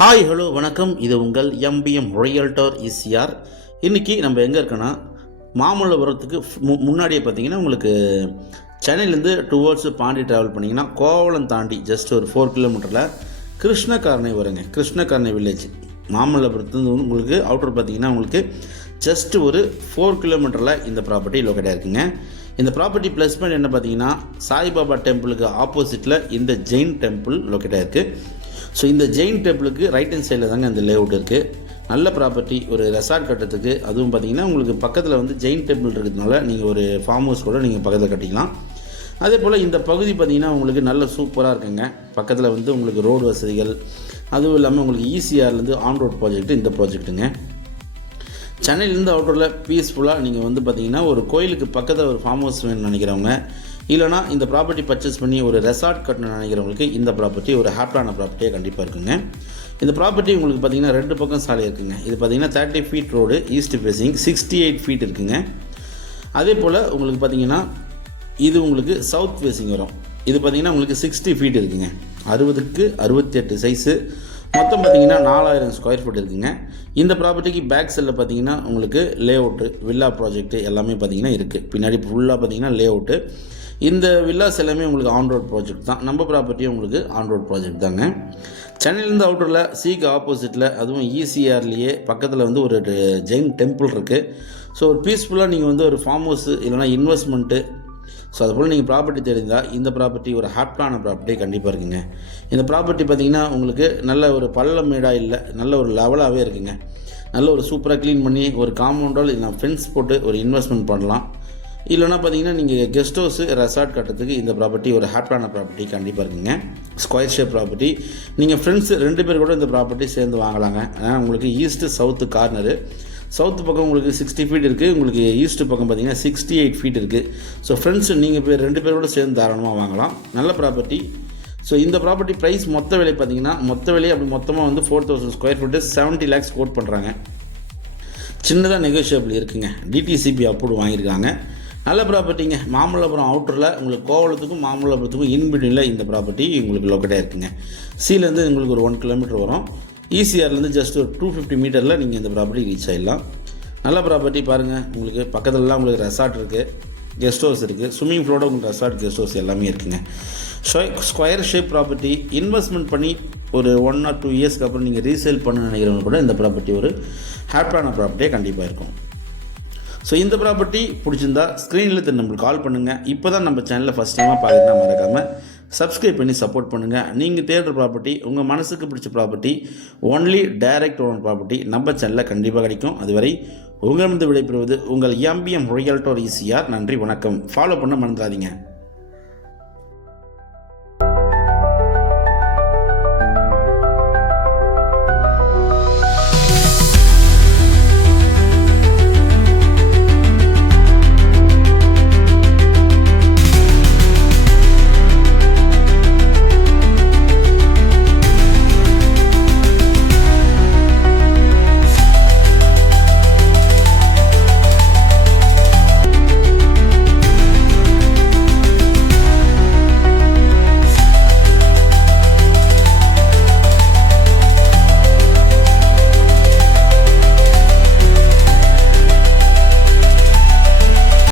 Hi hello வணக்கம். இது உங்கள் எம்பிஎம் ரியல்டர் ஈசிஆர். இன்றைக்கி நம்ம எங்கே இருக்கோன்னா, மாமல்லபுரத்துக்கு முன்னாடியே பார்த்தீங்கன்னா உங்களுக்கு சென்னையிலேருந்து டுவர்ட்ஸ் பாண்டி ட்ராவல் பண்ணிங்கன்னா கோவளம் தாண்டி ஜஸ்ட் ஒரு 4 கிலோமீட்டரில் கிருஷ்ணகாரணை வருங்க. கிருஷ்ணகாரணை வில்லேஜ் மாமல்லபுரத்துலேருந்து உங்களுக்கு அவுட்டர் பார்த்தீங்கன்னா உங்களுக்கு ஜஸ்ட் ஒரு 4 கிலோமீட்டரில் இந்த ப்ராப்பர்ட்டி லொக்கேட்டாக இருக்குங்க. இந்த ப்ராப்பர்ட்டி ப்ளஸ் பாயிண்ட் என்ன பார்த்தீங்கன்னா, சாய்பாபா டெம்பிளுக்கு ஆப்போசிட்டில் இந்த ஜெயின் டெம்பிள் லொக்கேட்டாக இருக்குது. ஸோ இந்த ஜெயின் டெம்பிளுக்கு ரைட் ஹேண்ட் சைடில் தாங்க இந்த லேஅவுட் இருக்குது. நல்ல ப்ராப்பர்ட்டி, ஒரு ரெசார்ட் கட்டுறதுக்கு. அதுவும் பார்த்தீங்கன்னா உங்களுக்கு பக்கத்தில் வந்து ஜெயின் டெம்பிள் இருக்கிறதுனால நீங்கள் ஒரு ஃபார்ம் ஹவுஸ் கூட நீங்கள் பக்கத்தில் கட்டிக்கலாம். அதே போல் இந்த பகுதி பார்த்திங்கன்னா உங்களுக்கு நல்ல சூப்பராக இருக்குங்க. பக்கத்தில் வந்து உங்களுக்கு ரோடு வசதிகள், அதுவும் இல்லாமல் உங்களுக்கு ஈசிஆர்லேருந்து ஆன் ரோட் ப்ராஜெக்ட் இந்த ப்ராஜெக்ட்டுங்க. சென்னையிலேருந்து அவுட்டரில் பீஸ்ஃபுல்லாக நீங்கள் வந்து பார்த்திங்கன்னா ஒரு கோயிலுக்கு பக்கத்தில் ஒரு ஃபார்ம் ஹவுஸ் வேணும்னு நினைக்கிறவங்க, இல்லைனா இந்த ப்ராப்பர்ட்டி பர்ச்சேஸ் பண்ணி ஒரு ரெசார்ட் கட்டணும்னு நினைக்கிறவங்களுக்கு இந்த ப்ராப்பர்ட்டி ஒரு ஹாப்பியான ப்ராப்பர்ட்டியாக கண்டிப்பாக இருக்குங்க. இந்த ப்ராப்பர்ட்டி உங்களுக்கு பார்த்திங்கன்னா 2 பக்கம் சாலை இருக்குங்க. இது பார்த்திங்கன்னா 30 feet road, east facing 68 feet இருக்குங்க. அதே போல் உங்களுக்கு பார்த்திங்கன்னா இது உங்களுக்கு சவுத் ஃபேஸிங் வரும். இது பார்த்திங்கன்னா உங்களுக்கு 60 ஃபீட் இருக்குங்க. 60க்கு 68 சைஸு. மொத்தம் பார்த்திங்கன்னா 4000 ஸ்கொயர் ஃபீட் இருக்குங்க. இந்த ப்ராப்பர்ட்டிக்கு பேக் சைடில் பார்த்திங்கன்னா உங்களுக்கு லேஅவுட்டு, வில்லா ப்ராஜெக்ட்டு எல்லாமே பார்த்திங்கன்னா இருக்குது. பின்னாடி ஃபுல்லாக பார்த்திங்கன்னா லேஅவுட்டு. இந்த வில்லாஸ் எல்லாமே உங்களுக்கு ஆன் ரோட் ப்ராஜெக்ட் தான். நம்ம ப்ராப்பர்ட்டியும் உங்களுக்கு ஆன் ரோட் ப்ராஜெக்ட் தாங்க. சென்னையிலேருந்து அவுட்டரில் சிக்கு ஆப்போசிட்டில், அதுவும் ஈசிஆர்லேயே பக்கத்தில் வந்து ஒரு ஜெயின் டெம்பிள் இருக்குது. ஸோ ஒரு பீஸ்ஃபுல்லாக நீங்கள் வந்து ஒரு ஃபார்ம் ஹவுஸ் இல்லைனா இன்வெஸ்ட்மெண்ட்டு, ஸோ அதுபோல் நீங்கள் ப்ராப்பர்ட்டி தெரிந்தால் இந்த ப்ராப்பர்ட்டி ஒரு ஹாப்பியான ப்ராப்பர்ட்டி கண்டிப்பாக இருக்குங்க. இந்த ப்ராப்பர்ட்டி பார்த்திங்கன்னா உங்களுக்கு நல்ல ஒரு பள்ளம் மேடாக இல்லை, நல்ல ஒரு லெவலாகவே இருக்குங்க. நல்ல ஒரு சூப்பராக க்ளீன் பண்ணி ஒரு காம்பவுண்டால் இல்லை ஃபென்ஸ் போட்டு ஒரு இன்வெஸ்ட்மெண்ட் பண்ணலாம். இல்லைனா பார்த்தீங்கன்னா நீங்கள் கெஸ்ட் ஹவுஸு, ரெசார்ட் கட்டுறதுக்கு இந்த ப்ராப்பர்ட்டி ஒரு ஹாப்பியான ப்ராப்பர்ட்டி கண்டிப்பாக இருக்குங்க. Square shape property. நீங்கள் ஃப்ரெண்ட்ஸ் 2 பேர் கூட இந்த ப்ராப்பர்ட்டி சேர்ந்து வாங்கலாங்க. ஆனால் உங்களுக்கு ஈஸ்ட்டு சவுத்து கார்னரு. சவுத்து பக்கம் உங்களுக்கு 60 ஃபீட் இருக்குது, உங்களுக்கு ஈஸ்ட்டு பக்கம் பார்த்தீங்கன்னா 68 ஃபீட் இருக்குது. ஸோ ஃப்ரெண்ட்ஸ் நீங்கள் 2 பேர் கூட சேர்ந்து தாராளமாக வாங்கலாம். நல்ல ப்ராப்பர்ட்டி. ஸோ இந்த ப்ராப்பர்ட்டி ப்ரைஸ் மொத்த விலை பார்த்தீங்கன்னா, மொத்த விலை அப்படி மொத்தமாக வந்து 4000 ஸ்கொயர் ஃபீட்டு 70 lakhs கோட் பண்ணுறாங்க. சின்னதாக நெகோஷியபிள் இருக்குங்க. டிடிசிபி அப்ரூவ் வாங்கியிருக்காங்க. நல்ல ப்ராப்பர்ட்டிங்க. மாமல்லபுரம் அவுட்டரில் உங்களுக்கு கோவளத்துக்கும் மாமல்லபுரத்துக்கும் இன்பிட்வீனில் இந்த ப்ராப்பர்ட்டி உங்களுக்கு லொக்கேட்டாக இருக்குங்க. சீலேருந்து உங்களுக்கு ஒரு 1 கிலோமீட்டர் வரும். ஈசிஆர்லேருந்து ஜஸ்ட் ஒரு 250 மீட்டரில் நீங்கள் இந்த ப்ராப்பர்ட்டி ரீச் ஆகிடலாம். நல்ல ப்ராப்பர்ட்டி பாருங்கள். உங்களுக்கு பக்கத்துலலாம் உங்களுக்கு ரெசார்ட் இருக்குது, கெஸ்ட் ஹவுஸ் இருக்குது, ஸ்விம்மிங் பூலோட உங்களுக்கு ரெசார்ட், கெஸ்ட் ஹவுஸ் எல்லாமே இருக்குங்க. Square shape property. இன்வெஸ்ட்மெண்ட் பண்ணி ஒரு 1 or 2 இயர்ஸ்க்கு அப்புறம் நீங்கள் ரீசேல் பண்ண நினைக்கிறவங்க கூட இந்த ப்ராப்பர்ட்டி ஒரு ஹாப்பியான ப்ராப்பர்ட்டியாக கண்டிப்பாக இருக்கும். ஸோ இந்த ப்ராப்பர்ட்டி பிடிச்சிருந்தா ஸ்க்ரீனில் நம்மளுக்கு கால் பண்ணுங்கள். இப்போ தான் நம்ம சேனலில் ஃபஸ்ட் டைமாக பார்க்குறதுனா மறக்காமல் சப்ஸ்கிரைப் பண்ணி சப்போர்ட் பண்ணுங்கள். நீங்கள் தேடுற ப்ராப்பர்ட்டி, உங்கள் மனசுக்கு பிடிச்ச property, only direct own property நம்ம சேனலில் கண்டிப்பாக கிடைக்கும். அதுவரை உங்களிடம் விடைபெறுவது உங்கள் எம்பிஎம் ரியல்டர் ஈசிஆர். நன்றி, வணக்கம். ஃபாலோ பண்ண மறந்துடாதீங்க.